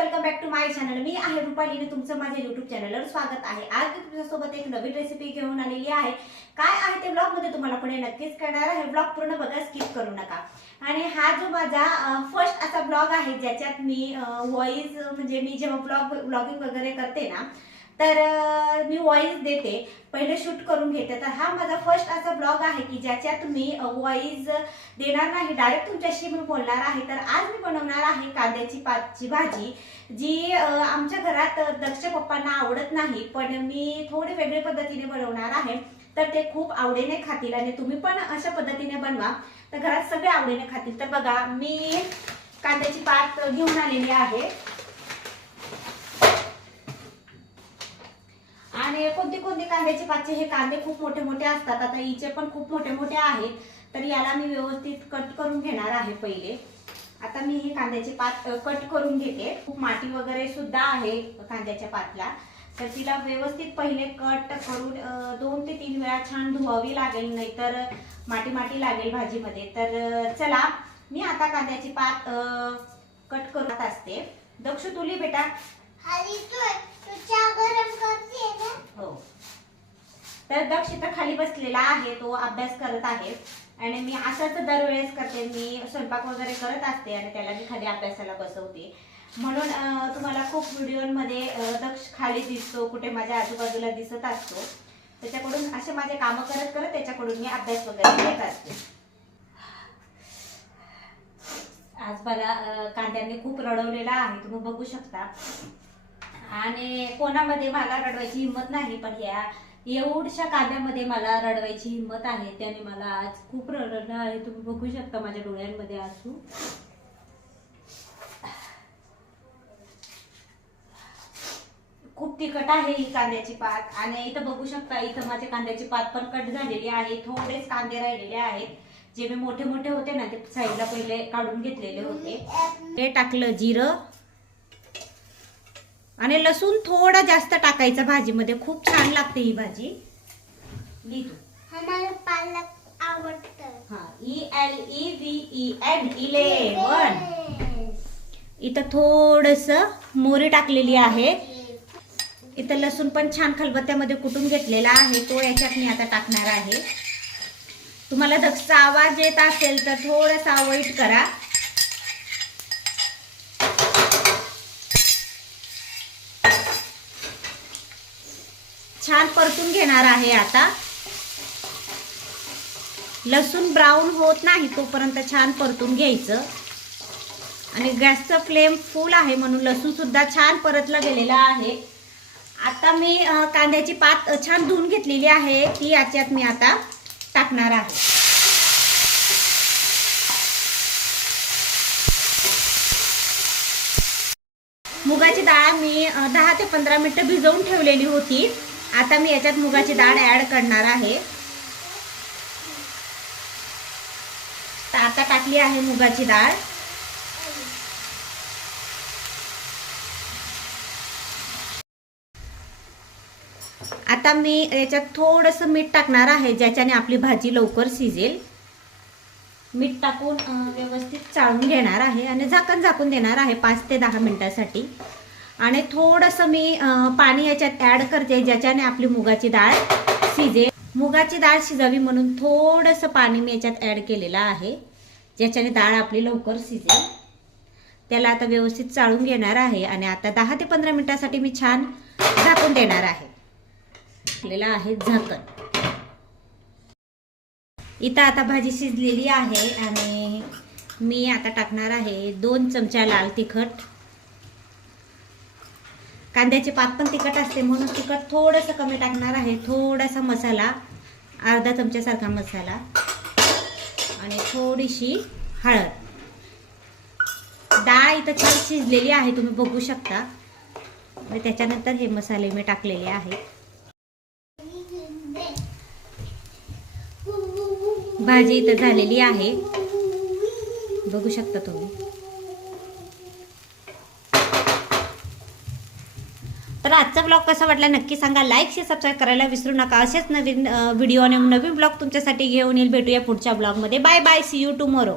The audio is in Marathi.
Welcome back to my channel मी आहे रुपालीने तुमचं माझ्या युट्यूब चॅनलवर स्वागत आहे. आज मी तुमच्यासोबत एक नवीन रेसिपी घेऊन आलेली आहे. काय आहे ते ब्लॉगमध्ये तुम्हाला पुढे नक्कीच करणार आहे. ब्लॉग पूर्ण बघा स्किप करू नका. आणि हा जो माझा फर्स्ट असा ब्लॉग आहे ज्याच्यात मी व्हॉइस म्हणजे मी जेव्हा ब्लॉग ब्लॉगिंग वगैरे करते ना तर मी व्हॉइस देते. पहिले शूट करून घेते. तर हा माझा फर्स्ट असा ब्लॉग आहे की ज्याच्यात मी व्हॉइस देणार नाही. डायरेक्ट तुमच्याशी मी बोलणार आहे. तर आज मी बनवणार आहे कांद्याची पातची भाजी जी आमच्या घरात दक्ष पप्पांना आवडत नाही पण मी थोडी वेगळी पद्धतीने बनवणार आहे. तर ते खूप आवडीने खातील आणि तुम्ही पण अशा पद्धतीने बनवा. तर घरात सगळे आवडीने खातील. तर बघा मी कांद्याची पात घेऊन आलेली आहे आणि कोणती कोणती कांद्याचे पातचे? हे कांदे खूप मोठे मोठे असतात. आता हिचे पण खूप मोठे मोठे आहेत. तर याला मी व्यवस्थित कट करून घेणार आहे पहिले. आता मी हे कांद्याचे पात कट करून घेते. खूप माती वगैरे सुद्धा आहे कांद्याच्या पातला. तर तिला व्यवस्थित पहिले कट करून दोन ते तीन वेळा छान धुवावी लागेल नाहीतर माटी माटी लागेल भाजीमध्ये. तर चला मी आता कांद्याची पात कट करत असते. दक्ष तुली बेटा हरी तू तू चहा गरम करते ना हो. तर दक्ष इथं खाली बसलेला आहे तो अभ्यास करत आहे. आणि मी असंच दरवेळेस करते मी स्वयंपाक वगैरे करत असते आणि त्याला मी खाली अभ्यासाला बसवते. म्हणून तुम्हाला खूप व्हिडिओमध्ये दक्ष खाली दिसतो कुठे माझ्या आजूबाजूला दिसत असतो. त्याच्याकडून असे माझे कामं करत करत त्याच्याकडून मी अभ्यास वगैरे घेत असते. आज मला कांद्याने खूप रडवलेला आहे तुम्ही बघू शकता. आणि कोणामध्ये मला रडवायची हिंमत नाही पण या एवढ्या कांद्यामध्ये मला रडवायची हिंमत आहे त्याने मला आज खूप रडलं आहे. तुम्ही बघू शकता माझ्या डोळ्यांमध्ये असू खूप तिखट आहे ही कांद्याची पात. आणि इथं बघू शकता इथं माझे कांद्याची पात पण कट झालेली आहे. थोडेच कांदे राहिलेले आहेत. जे मी मोठे मोठे होते ना ते साईडला पहिले काढून घेतलेले होते. ते टाकलं जिरं. आणि लसूण थोडं जास्त टाकायचं भाजीमध्ये. खूप छान लागते ही भाजी. लिहितो. पालक आवडतं. हा E L E V E N eleven इथं थोडस मोरी टाकलेली आहे. इथं लसूण पण छान खलबत्त्यामध्ये कुटून घेतलेला आहे. तो याच्यात मी आता टाकणार आहे. तुम्हाला दक्षचा आवाज येत असेल तर थोडासा अवॉइड करा. छान परतून घेणार आहे आता. लसूण ब्राऊन होत नाही तोपर्यंत छान परतून घ्यायचं. आणि गॅसचं फ्लेम फुल आहे म्हणून लसूण सुद्धा छान परतलं गेलेलं आहे. आता मी कांद्याची पात छान धुवून घेतलेली आहे. ती याच्यात मी आता टाकणार आहे. मुगाची डाळ मी दहा ते पंधरा मिनटं भिजवून ठेवलेली होती. आता मी याच्यात मुगाची डाळ ऍड करणार आहे. तर आता टाकली आहे मुगाची डाळ. आता मी याच्यात थोडंसं मीठ टाकणार आहे ज्याच्याने आपली भाजी लवकर शिजेल. मीठ टाकून व्यवस्थित चाळून घेणार आहे आणि झाकण झाकून देणार आहे पाच ते दहा मिनिटासाठी. आणि थोडंसं मी पाणी याच्यात ॲड करते ज्याच्याने आपली मुगाची डाळ शिजेल. मुगाची डाळ शिजावी म्हणून थोडंसं पाणी मी याच्यात ॲड केलेलं आहे ज्याच्याने डाळ आपली लवकर शिजेल. त्याला आता व्यवस्थित चाळून घेणार आहे आणि आता दहा ते पंधरा मिनिटासाठी मी छान झाकून देणार आहे. टाकलेलं आहे झाकण. इथं आता भाजी शिजलेली आहे आणि मी आता टाकणार आहे दोन चमचा लाल तिखट. कांद्याची पात पण तिखट असते म्हणून तिखट थोडंसं कमी टाकणार आहे. थोडासा मसाला अर्धा चमच्यासारखा मसाला आणि थोडीशी हळद. डाळ इथं छान शिजलेली आहे तुम्ही बघू शकता. आणि त्याच्यानंतर हे मसाले मी टाकलेले आहेत भाजी इथं झालेली आहे. बघू शकता तुम्ही तर आजचा ब्लॉग कसा वाटला नक्की सांगा. लाईक शेअर सबस्क्राईब करायला विसरू नका. असेच नवीन व्हिडिओ आणि नवीन ब्लॉग तुमच्यासाठी घेऊन येईल. भेटूया पुढच्या ब्लॉगमध्ये bye bye see you tomorrow